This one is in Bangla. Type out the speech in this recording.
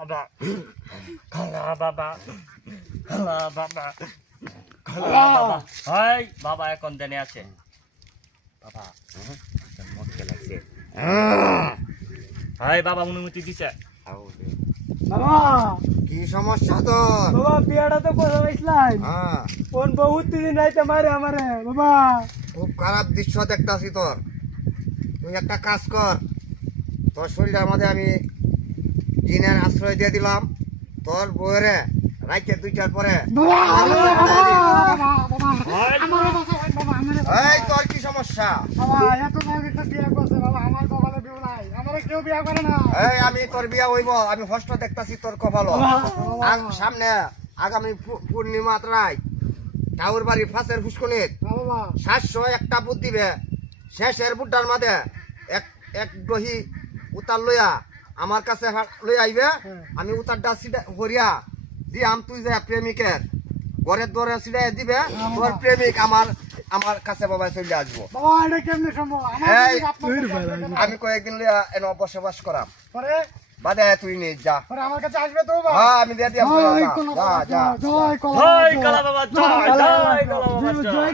বাবা খালা বাবা খালা বাবা খালা। বাবা হাই বাবা এখন দেনে আছে বাবা মস্কে লাগছে হাই বাবা অনুমতি দিছে বাবা কি সমস্যা তোর? বাবা বিয়াটা তো করে হইছিলাম হ্যাঁ, কোন বহুত দিন রাইতে মারে আমারে বাবা খুব খারাপ দৃশ্য দেখতাছি তোর। তুই একটা কাজ কর, তোর শরীরের মধ্যে আমি জিনের আশ্রয় দিয়ে দিলাম। তোর বউরে রাইতে 2টার পরে এই তোর কি সমস্যা? এই আমি তোর বিয়া হইব, আমি হস্ত দেখতাছি তোর কপালো। সামনে আগামী পূর্ণিমা রাত ঠাকুর বাড়ি ফাঁসের ফুসকুনিত 700 একটা বুট দিবে। শেষের বুটটার মাঝে এক দহি উতার লইয়া আমার কাছে লই আইবে। আমি উতারটা সিধা হরিয়া দিয়াম, তুই যে প্রেমিকের ঘরের দরে সিধা দিবে। তোর প্রেমিক আমার কাছে বাবা চলে আসবো। এই, আমি কয়েকদিন লইয়া এনে বসবাস করাম, বাদে তুই নিয়ে যা। আমার কাছে আসবে তো হ্যাঁ, আমি দিয়ে দিয়াম। যা যা জয় হাই কালা বাবা জয় জয় কালা বাবা জয়